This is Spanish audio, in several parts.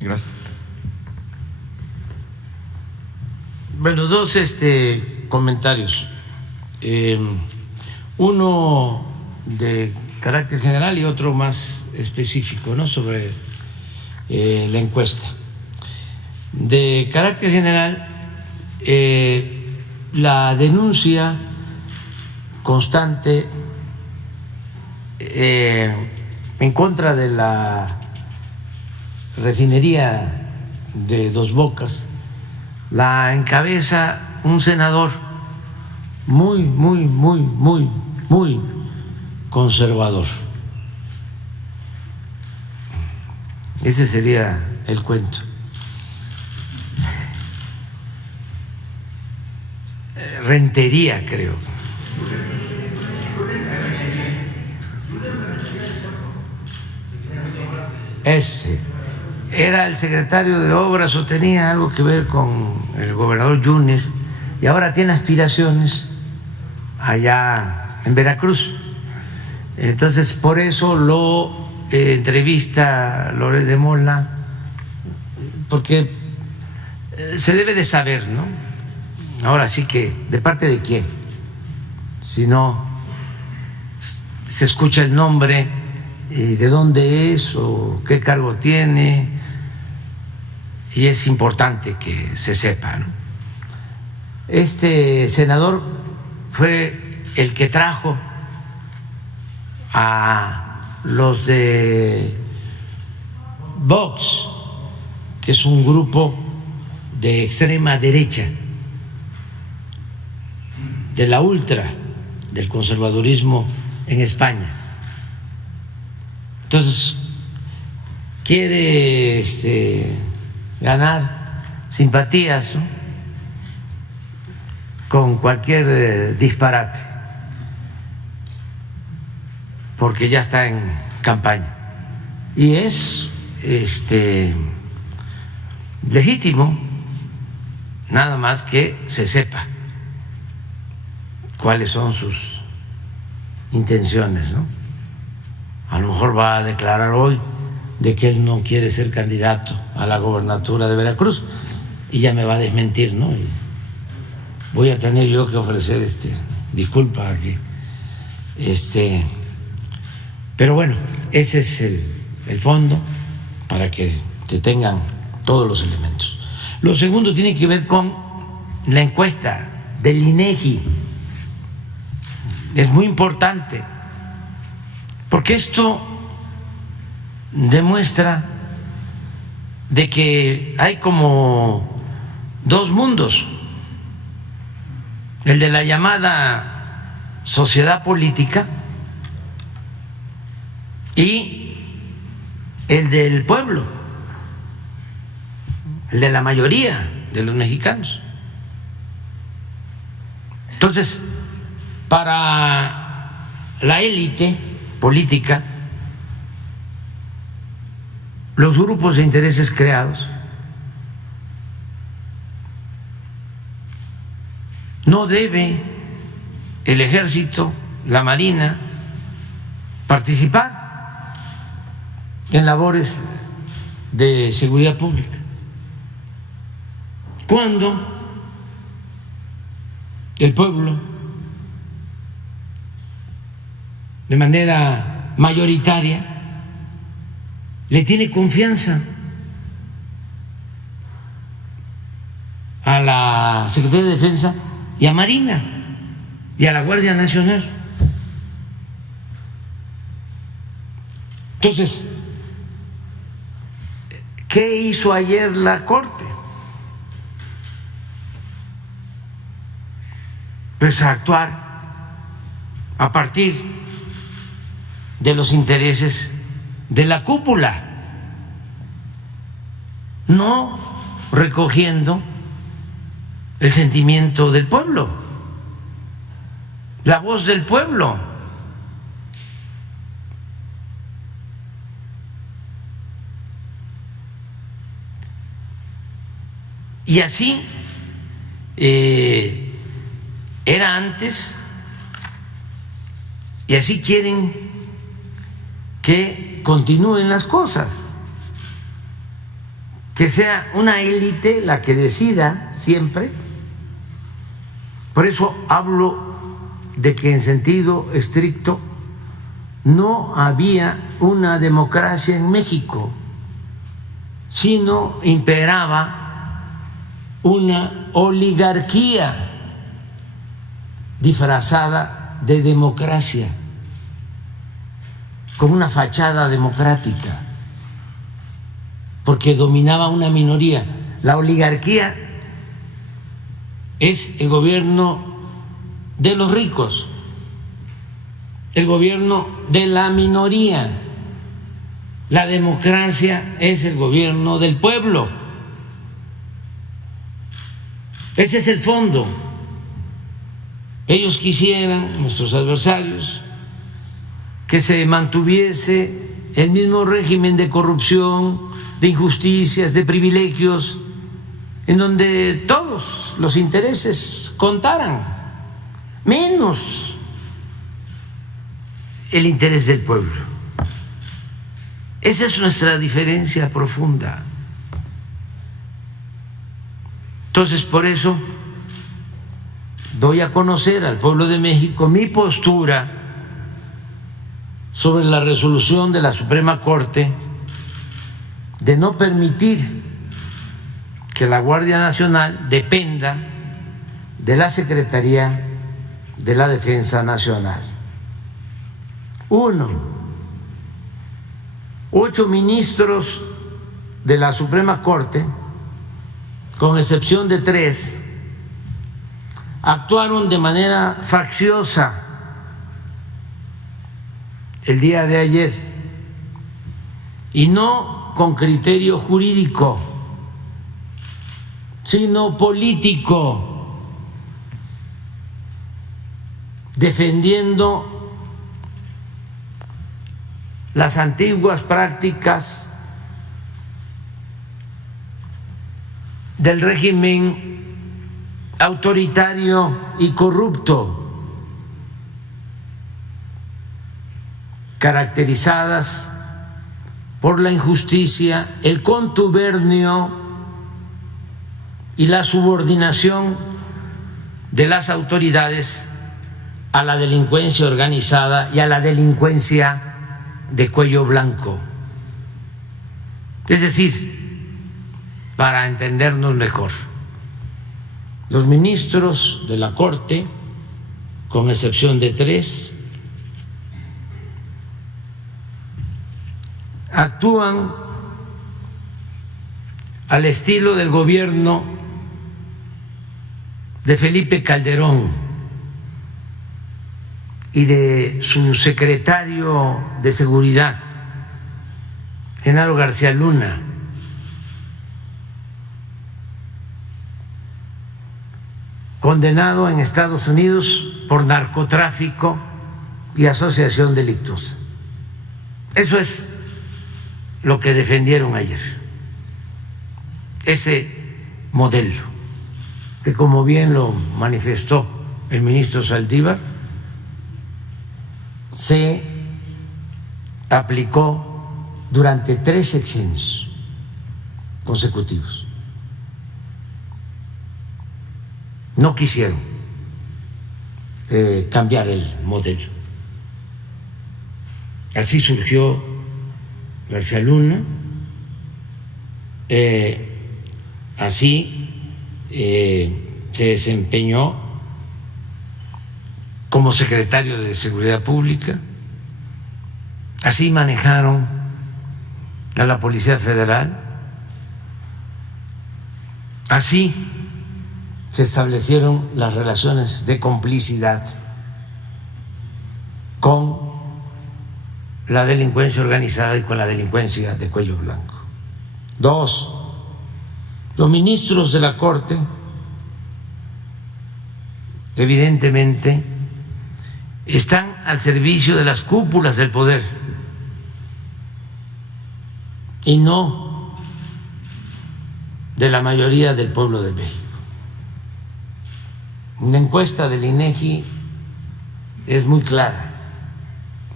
Gracias. Bueno, dos comentarios. Uno de carácter general y otro más específico, ¿no? Sobre la encuesta. De carácter general, la denuncia constante en contra de la refinería de Dos Bocas la encabeza un senador muy conservador. Ese sería el cuento. Rentería, creo. Ese era el secretario de Obras o tenía algo que ver con el gobernador Yunes y ahora tiene aspiraciones allá en Veracruz. Entonces, por eso lo entrevista Loret de Mola, porque se debe de saber, ¿no? Ahora sí que, ¿de parte de quién? Si no se escucha el nombre y de dónde es o qué cargo tiene, y es importante que se sepa, ¿no? Este senador fue el que trajo a los de Vox, que es un grupo de extrema derecha, de la ultra, del conservadurismo en España. Entonces, quiere ganar simpatías, ¿no? Con cualquier disparate, porque ya está en campaña. Y es legítimo, nada más que se sepa cuáles son sus intenciones, ¿no? A lo mejor va a declarar hoy de que él no quiere ser candidato a la gobernatura de Veracruz y ya me va a desmentir, ¿no? Y voy a tener yo que ofrecer disculpa aquí. Pero bueno, ese es el fondo para que se tengan todos los elementos. Lo segundo tiene que ver con la encuesta del INEGI. Es muy importante, porque esto demuestra de que hay como dos mundos: el de la llamada sociedad política y el del pueblo, el de la mayoría de los mexicanos. Entonces, para la élite política, los grupos de intereses creados no debe el ejército, la marina, participar en labores de seguridad pública cuando el pueblo, de manera mayoritaria, le tiene confianza a la Secretaría de Defensa y a Marina y a la Guardia Nacional. Entonces, ¿qué hizo ayer la Corte? Pues actuar a partir de los intereses de la cúpula, no recogiendo el sentimiento del pueblo, la voz del pueblo. Y así era antes, y así quieren que continúen las cosas. que sea una élite la que decida siempre. Por eso hablo de que en sentido estricto no había una democracia en México, sino imperaba una oligarquía disfrazada de democracia, con una fachada democrática, porque dominaba una minoría. La oligarquía es el gobierno de los ricos, el gobierno de la minoría. La democracia es el gobierno del pueblo. Ese es el fondo. Ellos quisieran, nuestros adversarios, que se mantuviese el mismo régimen de corrupción, de injusticias, de privilegios, en donde todos los intereses contaran, menos el interés del pueblo. Esa es nuestra diferencia profunda. Entonces, por eso doy a conocer al pueblo de México mi postura sobre la resolución de la Suprema Corte de no permitir que la Guardia Nacional dependa de la Secretaría de la Defensa Nacional. 1. 8 ministros de la Suprema Corte, con excepción de 3, actuaron de manera facciosa el día de ayer y no con criterio jurídico, sino político, defendiendo las antiguas prácticas del régimen autoritario y corrupto, caracterizadas por la injusticia, el contubernio y la subordinación de las autoridades a la delincuencia organizada y a la delincuencia de cuello blanco. Es decir, para entendernos mejor, los ministros de la Corte, con excepción de 3, actúan al estilo del gobierno de Felipe Calderón y de su secretario de Seguridad, Genaro García Luna, condenado en Estados Unidos por narcotráfico y asociación delictuosa. Eso es lo que defendieron ayer, ese modelo que, como bien lo manifestó el ministro Saldívar, se aplicó durante 3 sexenios consecutivos. No quisieron cambiar el modelo. Así surgió García Luna, así se desempeñó como secretario de Seguridad Pública, así manejaron a la Policía Federal, así se establecieron las relaciones de complicidad con la delincuencia organizada y con la delincuencia de cuello blanco. 2, los ministros de la Corte evidentemente están al servicio de las cúpulas del poder y no de la mayoría del pueblo de México. Una encuesta del INEGI es muy clara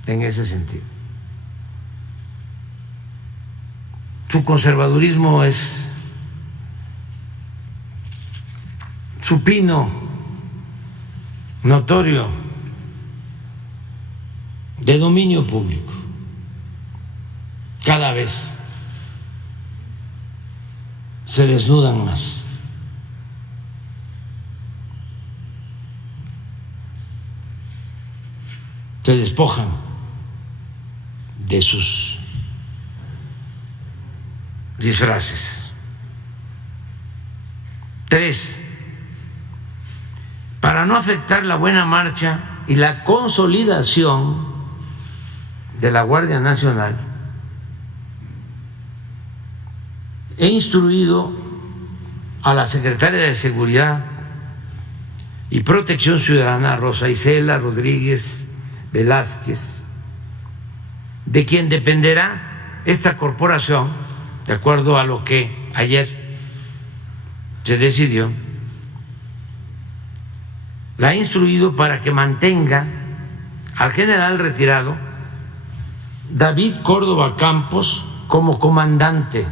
en ese sentido. Su conservadurismo es supino, notorio, de dominio público, cada vez se desnudan más. Se despojan de sus disfraces. 3, para no afectar la buena marcha y la consolidación de la Guardia Nacional, he instruido a la secretaria de Seguridad y Protección Ciudadana, Rosa Isela Rodríguez Velázquez, de quien dependerá esta corporación, de acuerdo a lo que ayer se decidió, la ha instruido para que mantenga al general retirado David Córdoba Campos como comandante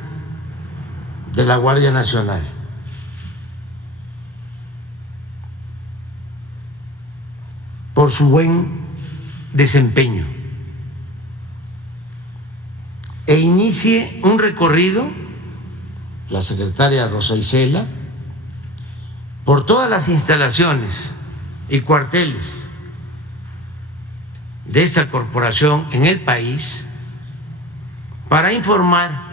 de la Guardia Nacional. Por su buen desempeño, e inicie un recorrido, la secretaria Rosa Isela, por todas las instalaciones y cuarteles de esta corporación en el país para informar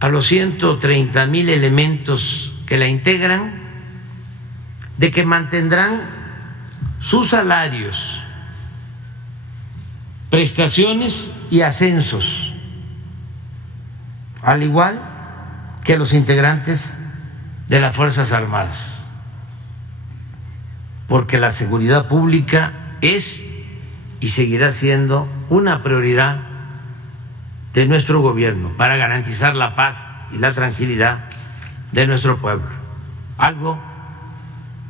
a los 130,000 elementos que la integran de que mantendrán sus salarios, prestaciones y ascensos, al igual que los integrantes de las Fuerzas Armadas, porque la seguridad pública es y seguirá siendo una prioridad de nuestro gobierno para garantizar la paz y la tranquilidad de nuestro pueblo, algo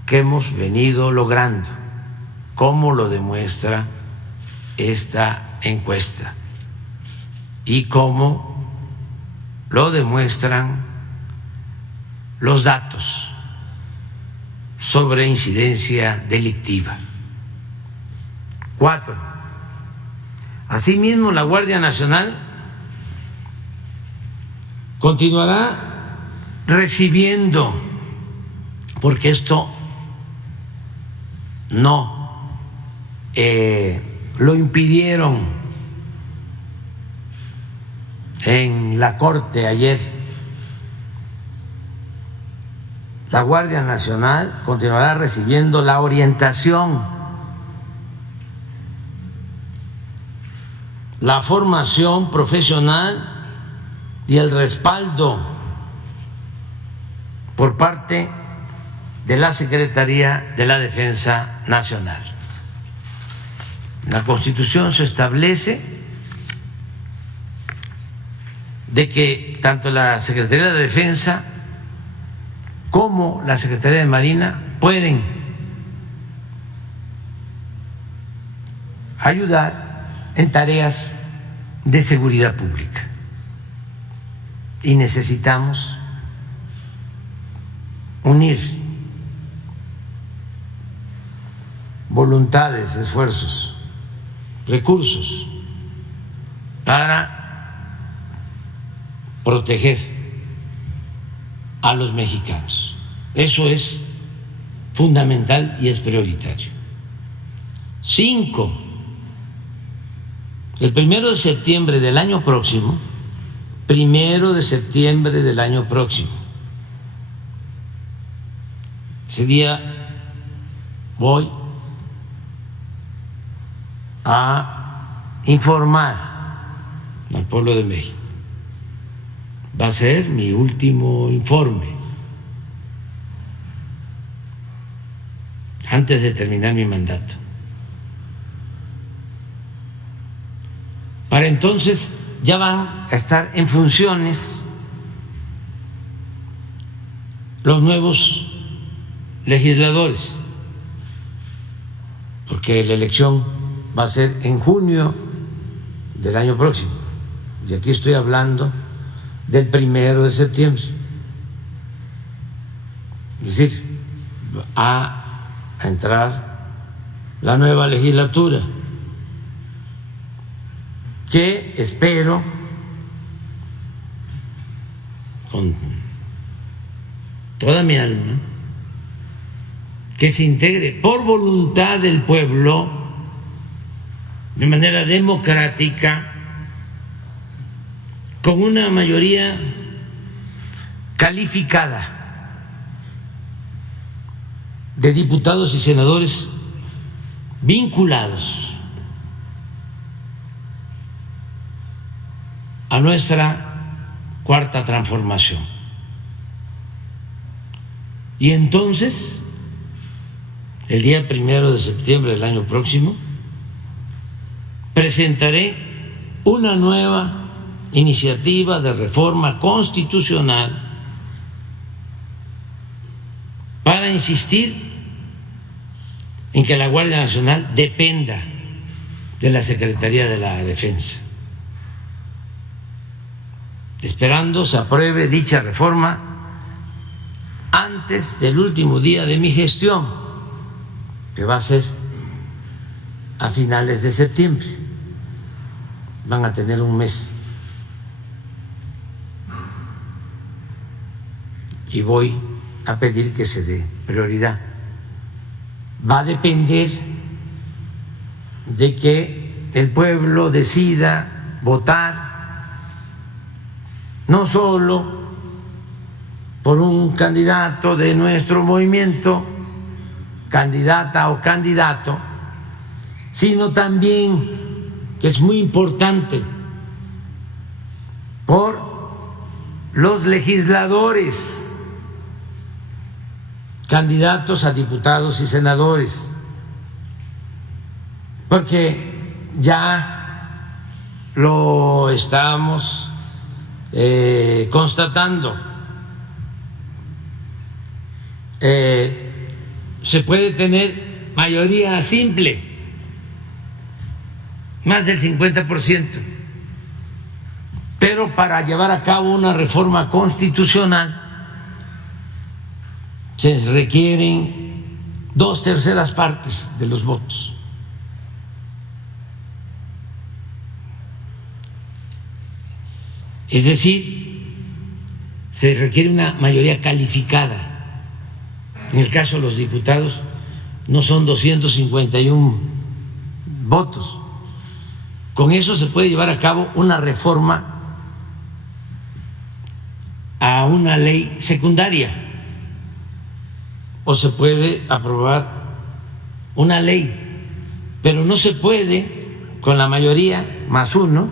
que hemos venido logrando, como lo demuestra esta encuesta y como lo demuestran los datos sobre incidencia delictiva. 4, asimismo, la Guardia Nacional continuará recibiendo, porque esto no lo impidieron en la Corte ayer, la Guardia Nacional continuará recibiendo la orientación, la formación profesional y el respaldo por parte de la Secretaría de la Defensa Nacional. En la Constitución se establece de que tanto la Secretaría de la Defensa como la Secretaría de Marina pueden ayudar en tareas de seguridad pública. Y necesitamos unir voluntades, esfuerzos, recursos para proteger a los mexicanos. Eso es fundamental y es prioritario. 5, el 1 de septiembre del año próximo, 1 de septiembre del año próximo, ese día voy a informar al pueblo de México. Va a ser mi último informe antes de terminar mi mandato. Para entonces ya van a estar en funciones los nuevos legisladores, porque la elección va a ser en junio del año próximo, y aquí estoy hablando del 1 de septiembre. Es decir, a entrar la nueva legislatura, que espero con toda mi alma que se integre por voluntad del pueblo, de manera democrática, con una mayoría calificada de diputados y senadores vinculados a nuestra cuarta transformación. Y entonces, el día 1 de septiembre del año próximo, presentaré una nueva iniciativa de reforma constitucional para insistir en que la Guardia Nacional dependa de la Secretaría de la Defensa, esperando se apruebe dicha reforma antes del último día de mi gestión, que va a ser a finales de septiembre. Van a tener un mes. Y voy a pedir que se dé prioridad. Va a depender de que el pueblo decida votar no solo por un candidato de nuestro movimiento, candidata o candidato, sino también, que es muy importante, por los legisladores, candidatos a diputados y senadores, porque ya lo estamos constatando. Se puede tener mayoría simple, más del 50%, pero para llevar a cabo una reforma constitucional se requieren 2/3 partes de los votos. Es decir, se requiere una mayoría calificada. En el caso de los diputados no son 251 votos. Con eso se puede llevar a cabo una reforma a una ley secundaria, o se puede aprobar una ley, pero no se puede con la mayoría más uno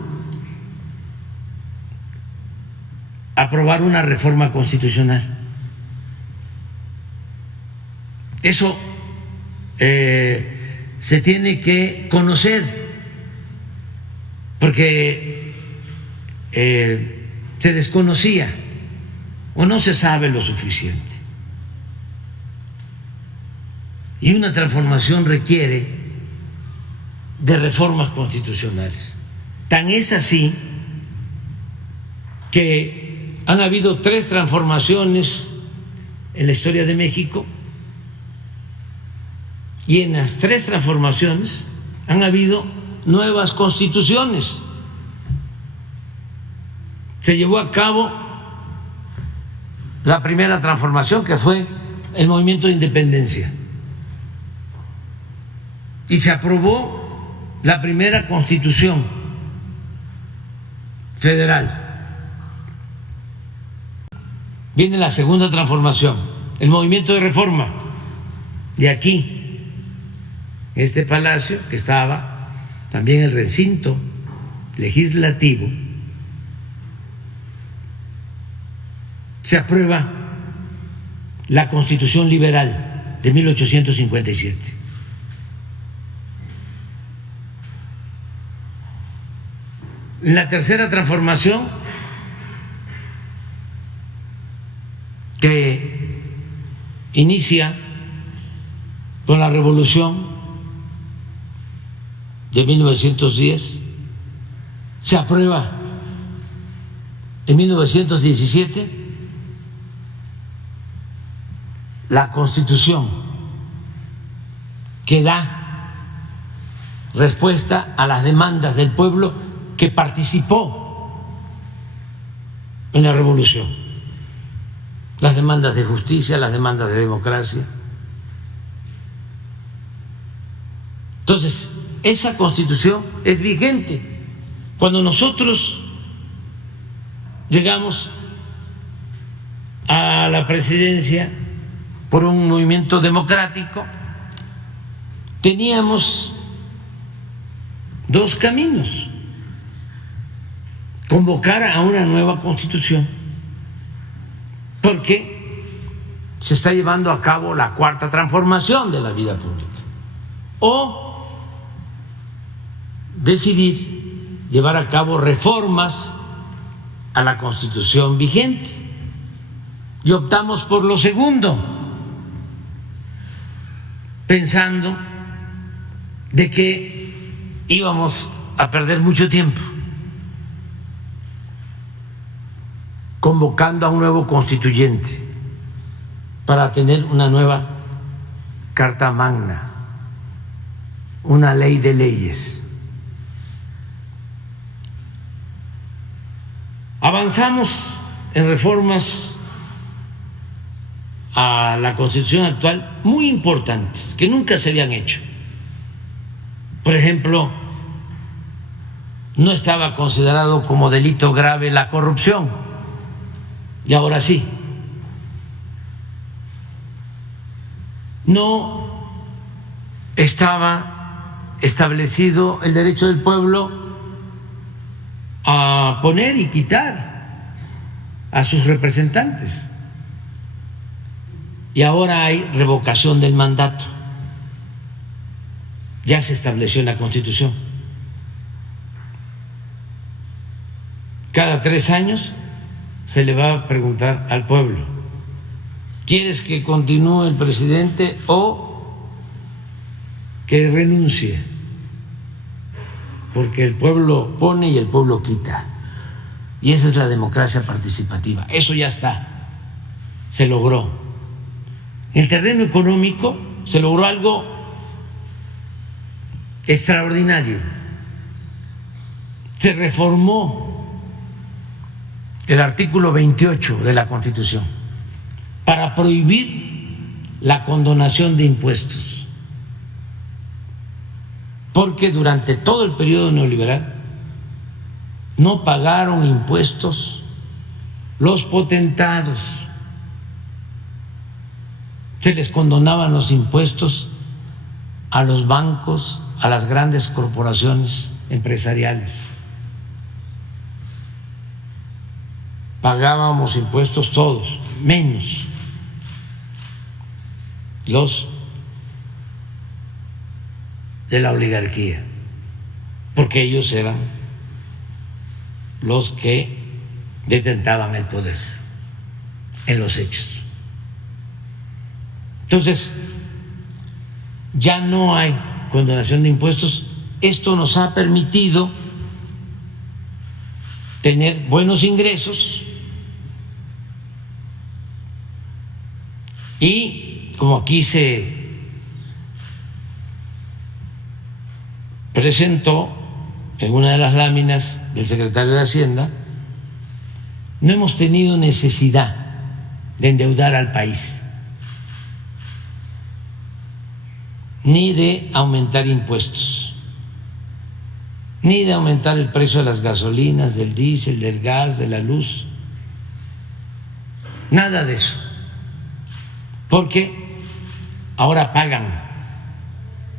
aprobar una reforma constitucional. Eso se tiene que conocer, porque se desconocía o no se sabe lo suficiente. Y una transformación requiere de reformas constitucionales. Tan es así que han habido 3 transformaciones en la historia de México, y en las 3 transformaciones han habido nuevas constituciones. Se llevó a cabo la primera transformación, que fue el movimiento de independencia, y se aprobó la primera constitución federal. Viene la segunda transformación, el movimiento de reforma, de aquí, este palacio, que estaba también el recinto legislativo, se aprueba la Constitución Liberal de 1857. En la tercera transformación, que inicia con la Revolución de 1910, se aprueba en 1917 la Constitución que da respuesta a las demandas del pueblo que participó en la revolución, las demandas de justicia, las demandas de democracia. Entonces, esa Constitución es vigente. Cuando nosotros llegamos a la presidencia por un movimiento democrático, teníamos dos caminos: convocar a una nueva Constitución, porque se está llevando a cabo la cuarta transformación de la vida pública, o decidir llevar a cabo reformas a la Constitución vigente. Y optamos por lo segundo, pensando de que íbamos a perder mucho tiempo convocando a un nuevo constituyente para tener una nueva Carta Magna, una ley de leyes. Avanzamos en reformas a la Constitución actual muy importantes que nunca se habían hecho. Por ejemplo, no estaba considerado como delito grave la corrupción, y ahora sí. No estaba establecido el derecho del pueblo a poner y quitar a sus representantes, y ahora hay revocación del mandato. Ya se estableció en la Constitución. Cada 3 años se le va a preguntar al pueblo: ¿quieres que continúe el presidente o que renuncie? Porque el pueblo pone y el pueblo quita. Y esa es la democracia participativa. Eso ya está, se logró. En el terreno económico se logró algo extraordinario. Se reformó el artículo 28 de la Constitución para prohibir la condonación de impuestos, porque durante todo el periodo neoliberal no pagaron impuestos los potentados, se les condonaban los impuestos a los bancos, a las grandes corporaciones empresariales. Pagábamos impuestos todos, menos los de la oligarquía, porque ellos eran los que detentaban el poder en los hechos. Entonces, ya no hay condonación de impuestos. Esto nos ha permitido tener buenos ingresos y, como aquí se presentó en una de las láminas del secretario de Hacienda, no hemos tenido necesidad de endeudar al país, ni de aumentar impuestos, ni de aumentar el precio de las gasolinas, del diésel, del gas, de la luz, nada de eso, porque ahora pagan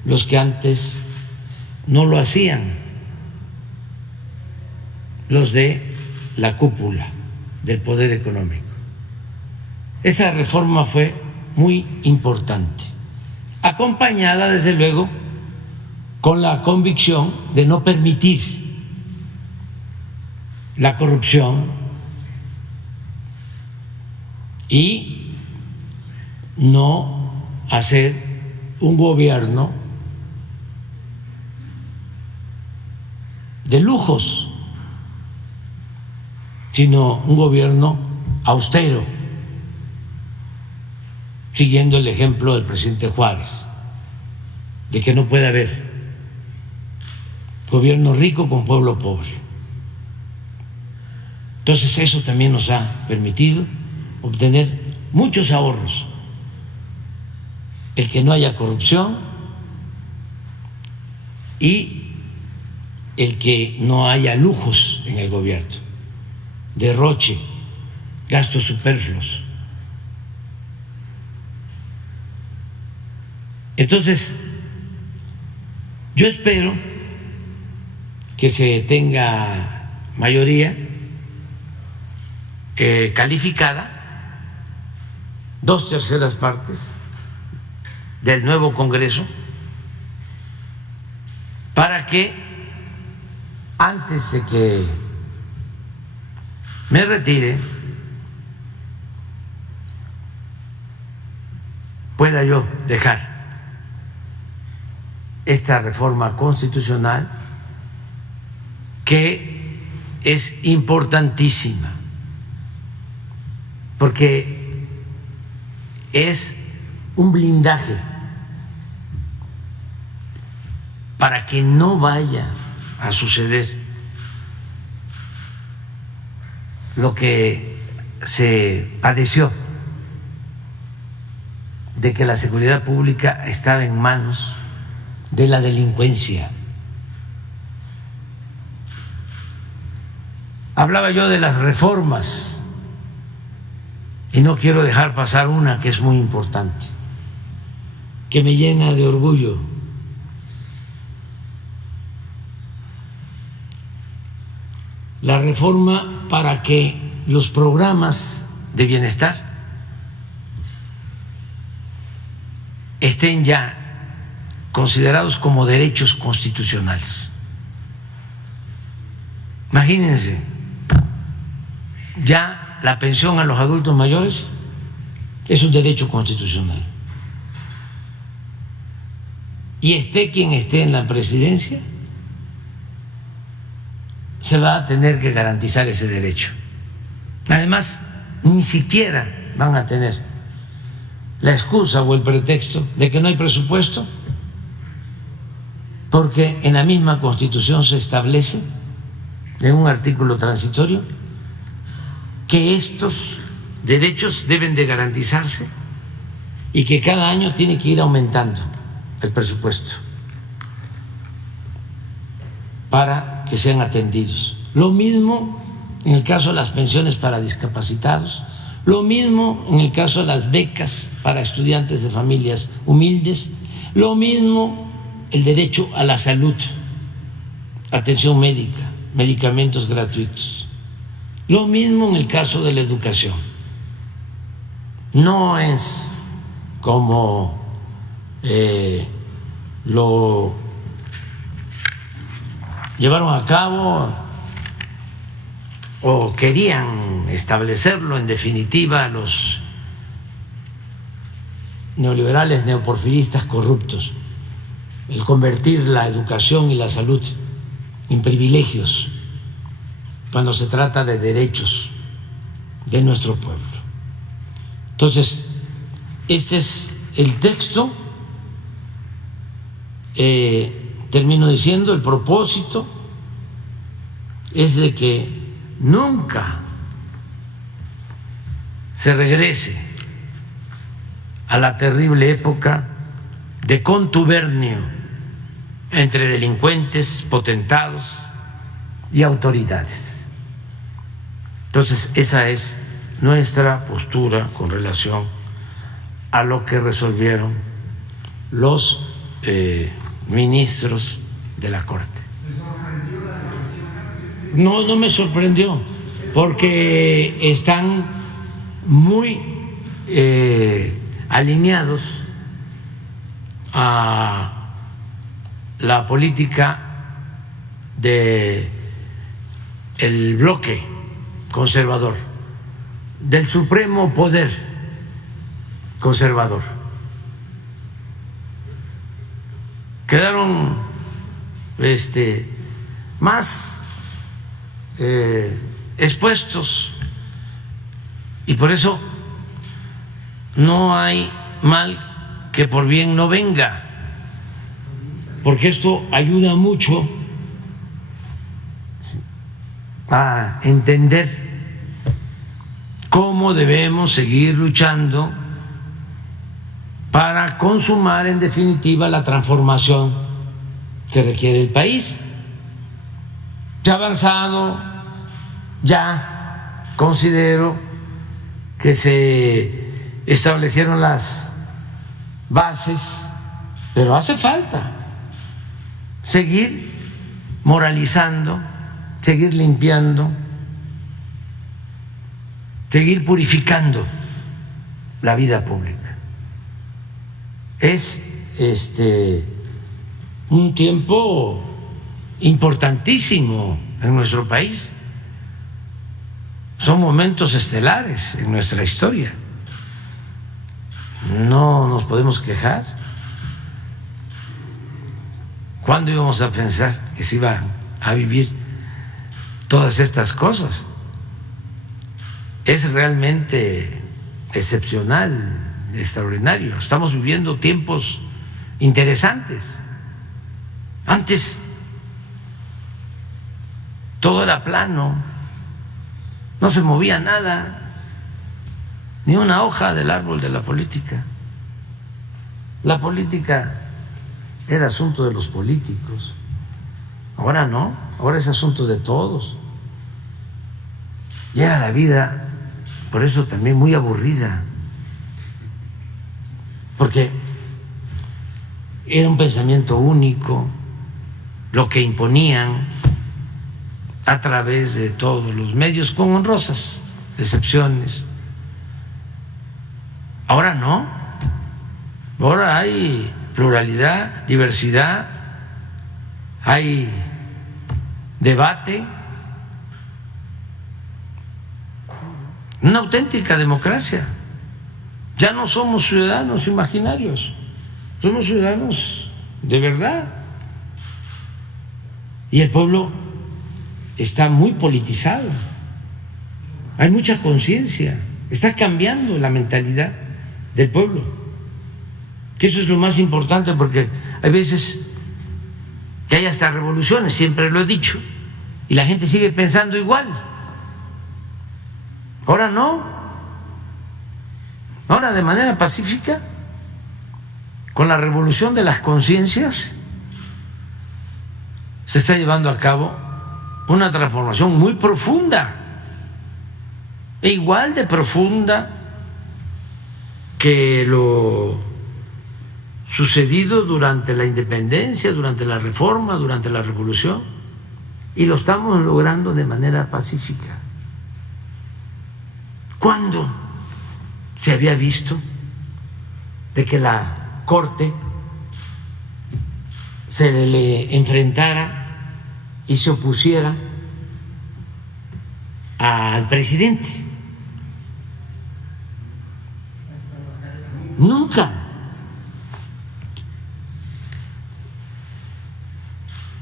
los que antes no lo hacían, los de la cúpula del poder económico. Esa reforma fue muy importante, acompañada desde luego con la convicción de no permitir la corrupción y no hacer un gobierno de lujos, sino un gobierno austero, siguiendo el ejemplo del presidente Juárez, de que no puede haber gobierno rico con pueblo pobre. Entonces eso también nos ha permitido obtener muchos ahorros, el que no haya corrupción y el que no haya lujos en el gobierno, derroche, gastos superfluos. Entonces, yo espero que se tenga mayoría calificada, 2/3 partes del nuevo Congreso, para que antes de que me retire pueda yo dejar esta reforma constitucional que es importantísima, porque es un blindaje para que no vaya a suceder lo que se padeció, de que la seguridad pública estaba en manos de la delincuencia. Hablaba yo de las reformas y no quiero dejar pasar una que es muy importante, que me llena de orgullo. La reforma para que los programas de bienestar estén ya considerados como derechos constitucionales. Imagínense, ya la pensión a los adultos mayores es un derecho constitucional. Y esté quien esté en la presidencia, se va a tener que garantizar ese derecho. Además, ni siquiera van a tener la excusa o el pretexto de que no hay presupuesto, porque en la misma Constitución se establece, en un artículo transitorio, que estos derechos deben de garantizarse y que cada año tiene que ir aumentando el presupuesto para que sean atendidos. Lo mismo en el caso de las pensiones para discapacitados, lo mismo en el caso de las becas para estudiantes de familias humildes, lo mismo el derecho a la salud, atención médica, medicamentos gratuitos, lo mismo en el caso de la educación. No es como lo llevaron a cabo o querían establecerlo en definitiva los neoliberales neoporfiristas corruptos, el convertir la educación y la salud en privilegios cuando se trata de derechos de nuestro pueblo. Entonces, este es el texto. Termino diciendo, el propósito es de que nunca se regrese a la terrible época de contubernio entre delincuentes, potentados y autoridades. Entonces, esa es nuestra postura con relación a lo que resolvieron los ministros de la Corte. No, no me sorprendió, porque están muy alineados a la política del bloque conservador, del supremo poder conservador. Quedaron más expuestos, y por eso no hay mal que por bien no venga, porque esto ayuda mucho a entender cómo debemos seguir luchando para consumar en definitiva la transformación que requiere el país. Se ha avanzado, ya considero que se establecieron las bases, pero hace falta seguir moralizando, seguir limpiando, seguir purificando la vida pública. Es un tiempo importantísimo en nuestro país. Son momentos estelares en nuestra historia. No nos podemos quejar. ¿Cuándo íbamos a pensar que se iban a vivir todas estas cosas? Es realmente excepcional, extraordinario. Estamos viviendo tiempos interesantes. Antes todo era plano, no se movía nada, ni una hoja del árbol de la política. La política era asunto de los políticos. Ahora no, ahora es asunto de todos. Y era la vida, por eso también muy aburrida, porque era un pensamiento único, lo que imponían a través de todos los medios, con honrosas excepciones. Ahora no, ahora hay pluralidad, diversidad, hay debate, una auténtica democracia. Ya no somos ciudadanos imaginarios, somos ciudadanos de verdad. Y el pueblo está muy politizado, hay mucha conciencia, está cambiando la mentalidad del pueblo, que eso es lo más importante, porque hay veces que hay hasta revoluciones, siempre lo he dicho, y la gente sigue pensando igual. Ahora no, ahora de manera pacífica, con la revolución de las conciencias, se está llevando a cabo una transformación muy profunda, e igual de profunda que lo sucedido durante la independencia, durante la reforma, durante la revolución, y lo estamos logrando de manera pacífica. ¿Cuándo se había visto de que la Corte se le enfrentara y se opusiera al presidente? Nunca.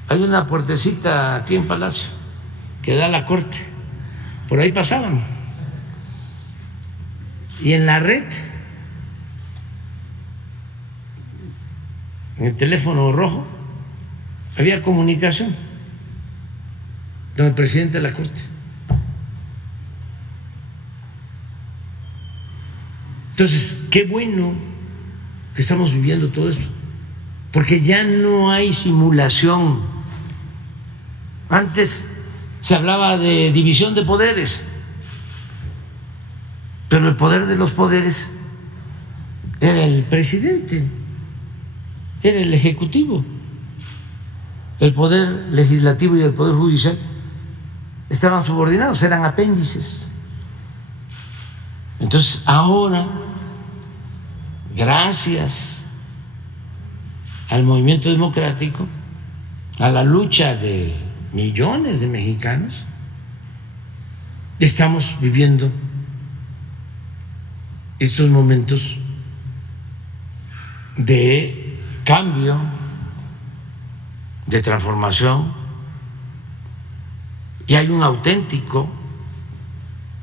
Hay una puertecita aquí en Palacio que da a la Corte, por ahí pasaban, y en la red, en el teléfono rojo, había comunicación con el presidente de la Corte. Entonces, qué bueno que estamos viviendo todo esto, porque ya no hay simulación. Antes se hablaba de división de poderes, pero el poder de los poderes era el presidente, era el ejecutivo. El poder legislativo y el poder judicial estaban subordinados, eran apéndices. Entonces ahora, gracias al movimiento democrático, a la lucha de millones de mexicanos, estamos viviendo estos momentos de cambio, de transformación, y hay un auténtico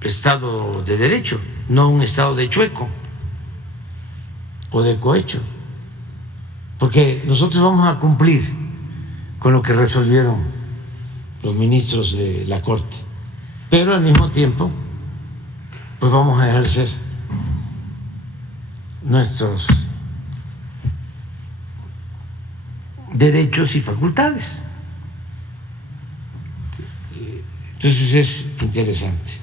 Estado de Derecho, no un Estado de chueco o de cohecho, porque nosotros vamos a cumplir con lo que resolvieron los ministros de la Corte, pero al mismo tiempo pues vamos a ejercer nuestros derechos y facultades. Entonces es interesante.